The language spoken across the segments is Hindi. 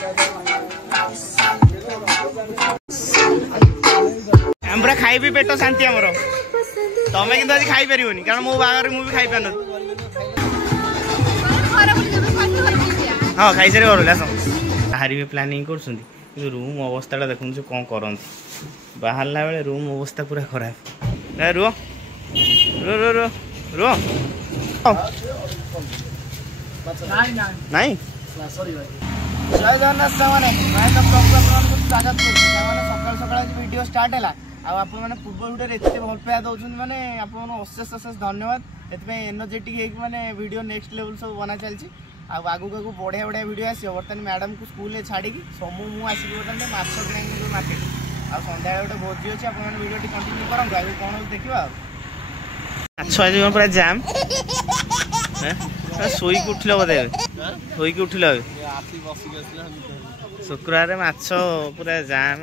हम पूरा खाई भी पेट शांति आमर तमें कि आज खाई पार कारण मो बाहर मुझे खाई पार हाँ खाई सारे घर आस बाहर भी प्लानिंग कर रूम अवस्था देखुन से कौन करती बाहरला बेले रूम अवस्था पूरा खराब रुह रुह रुह रुह नहीं जय जगन्नाथ सामने स्वागत सकाल सकाल वीडियो स्टार्ट है आप पूर्व वीडियो एत भल पाया दौरान मैंने अशेष अशेष धन्यवाद ये एनर्जेटिक मैंने वीडियो नेक्स्ट लेवल सब बना चलती आगू आगू बढ़िया बढ़िया वीडियो आसो बर्तमान मैडम को स्कूल छाड़ी समूह मुझे बर्तमान माछ किना मार्केट आ सन्ध्या गोटे भोजी अच्छी आप वीडियो कंटिन्यू करूँ आगे कौन देखा आज पूरा जाम शोक उठिल बोधे शोक उठिल शुक्रवार माछ पूरा जाम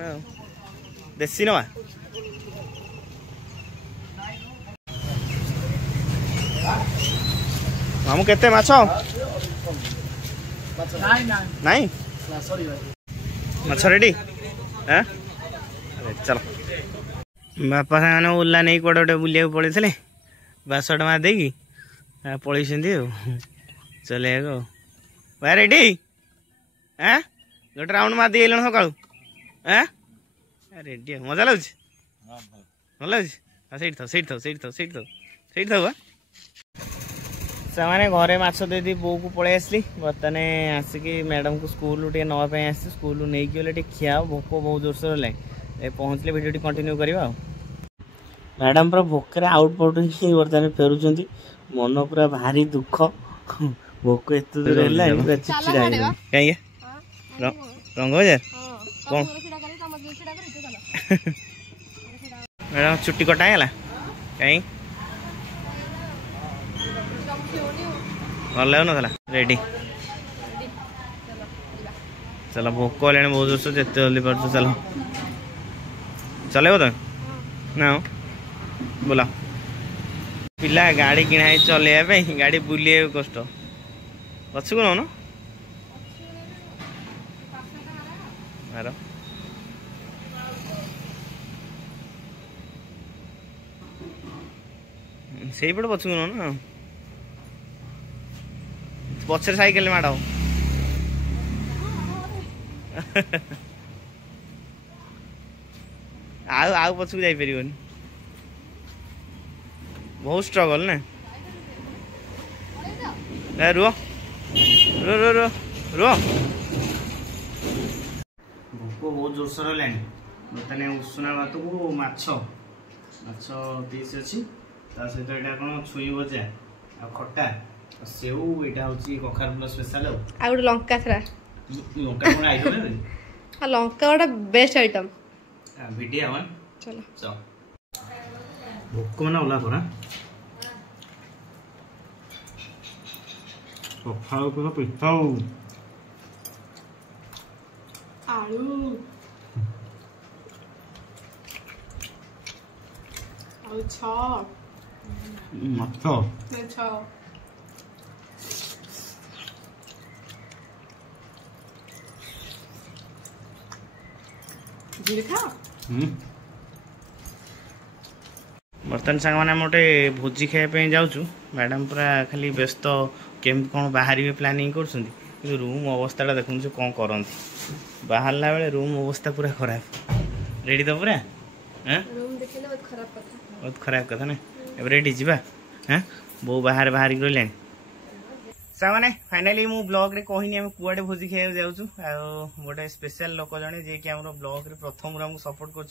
देसी नवा हम केते माछ नहीं माछ रेडी हाँ चलो बापा सामने ओला नहीं कौटे गोटे बुलिया पड़े बासठ मार देगी पलि चले भाई रेडी हाँ गोटे राउंड मार दी सका हाँ रेडी मजा लगे भल लगे से घरे माछ दे बो को पलि आसली बर्तमान आसिकी मैडम को स्कूल टे नापी आस स्कूल नहीं गले खिया भोक बहुत जोरसोर है पहुँचले भिडियो कंटिन्यू करवा मैडम पूरा भोक आउट पट बर्तमान फेरुंच मन पूरा भारी दुख भोक एत दूर है चिड़चिड़ा कहीं रंग बाजार कौन मैडम छुट्टी कटागला कहीं भल लगुन रेडी चलो भोक है बहुत जोर जिते जल्दी पार्छ चलो चलो तुम ना बोला पिला गाड़ी किना चलैया गाड़ी बुले कष्ट पछक नौन मार से पटे पछक नौन पचर साइकेल माड़ आउ पछक जापर बहुत स्ट्रगल ना रुह रुह रुह रुह रुह भोक बहुत जोरसोर है बर्तमान उषुना भात को माछ पीस अच्छी सहित यहाँ कौन छुई भजा आ खटा सेऊ यहाँ हूँ कखार फुल स्पेशल गोटे लंका थरा लंका कौन आइटम लंका गोटे बेस्ट आइटम भिडिया वन चलो चल भोक मैंने ओला थोड़ा पखाल को पिठाऊ आलू आलू छ माछो छ जीरे खा बर्तमान सांग मैंने गोटे भोजी खायापी जाऊँ मैडम पूरा खाली व्यस्त केम कौन बाहर प्लानिंग कर रूम अवस्था देखुन से कौन करती बाहरला बेले रूम अवस्था पूरा खराब रेडी तो पूरा हाँ बहुत खराब कथा ना अब रेडी जावा हाँ बो बाहर बाहर रही सामने फाइनाली मु ब्लॉग रे कहनी आम कुआडे भोजी खाया जाऊँ गोटे स्पेशल लोक जड़े जे कि आम ब्लॉग रे प्रथम आमको सपोर्ट कर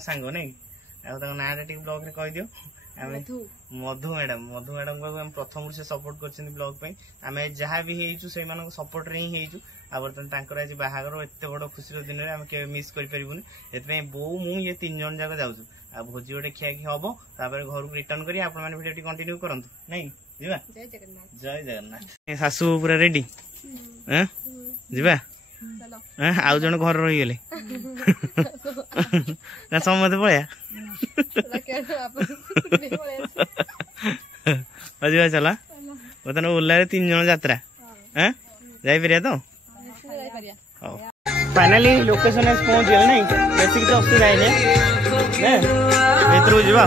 सांग नहीं ना ब्लॉग रे कह दियो मधु मैडम को प्रथम से सपोर्ट कर ब्लॉग आम जहाँ भी से सपोर्ट रे ही बर्तमान आज बाहागर एत बड़ खुशी दिन में आम मिस कर बो मु ये 3 जन जाक जाऊँ आ भोजी गोटे खिया कि हम घर को रिटर्न कर भिडियो कंटिन्यू करूँ नहीं जीवा जय जगन्नाथ सासू पूरा रेडी जीवा आउ जन घर रही गले समझ पड़िया चला बर्तमान ओला 3 जन यात्रा जापर तो फाइनाली लोकेशन पहुंच गए नहीं बेसी किसी असुविधा है भीतर जा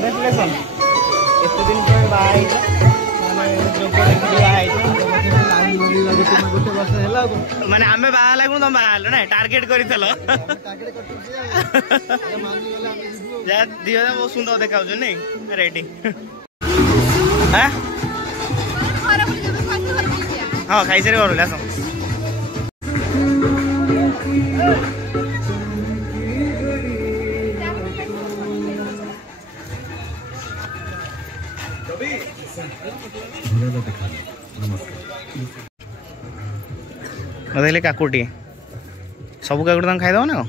कंग्रेचुलेसन एत दिन पर बाहर माने आमे बाहा लागू तुम बाहा ना टार्गेट कर दिह बहुत सुंदर देखा नहीं रेडी हाँ खाई सारे घर आस मत काकुटी सब काकुटी तुम खाईदेव ना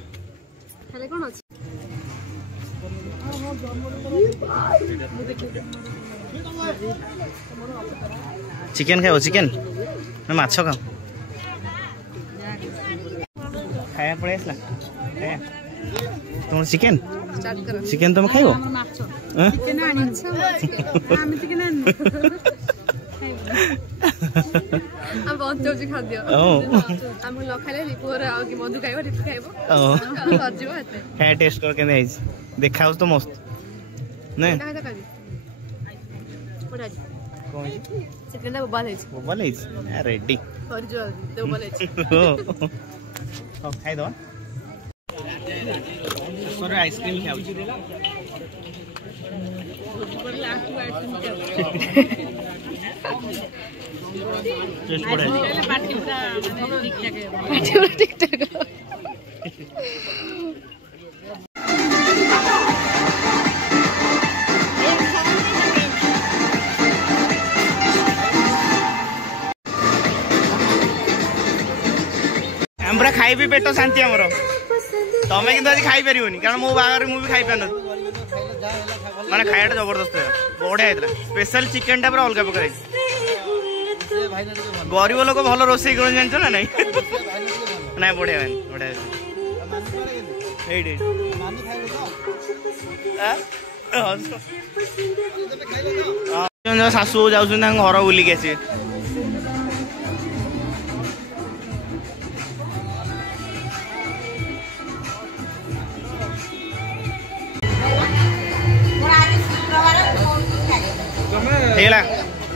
चिकेन खाओ चिकेन ना माछ खाओ खाया पड़े तुम चिकेन चिकेन तुम खाइबो टेस्ट करके देखा तो मस्त नहीं रेडी खाई दो आइसक्रीम पूरा खाई भी पेट शांति आमर तमें कि आज खाई पार कारण मो बाहर मुझे खाई पार माने खाया जबरदस्त बढ़िया होता स्पेशल चिकेन टा पूरा अलग प्रकार गरीब लोक भल रोसे कर जान ना नहीं ना बढ़िया बढ़िया शाशु जाऊँ घर बुलिक आस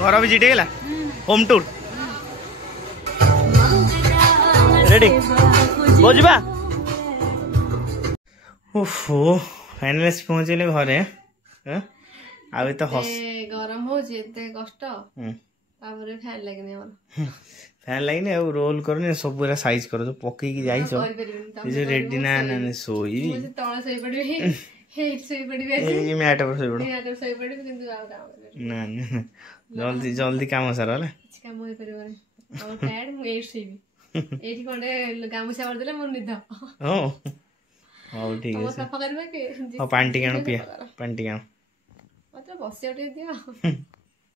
घर विजिट है होम टूर रेडी बोझा ओहो फाइनल पहुंचले घरे आउ तो हस गरम हो कष्ट फैन लगने फैन लगने आ रोल करनी सब पूरा साइज कर जो पकई जाइछ रेडी ना सोई मैट पर सोई ना जल्दी जल्दी काम सार है ठीक है पानी टी पिया पानी टी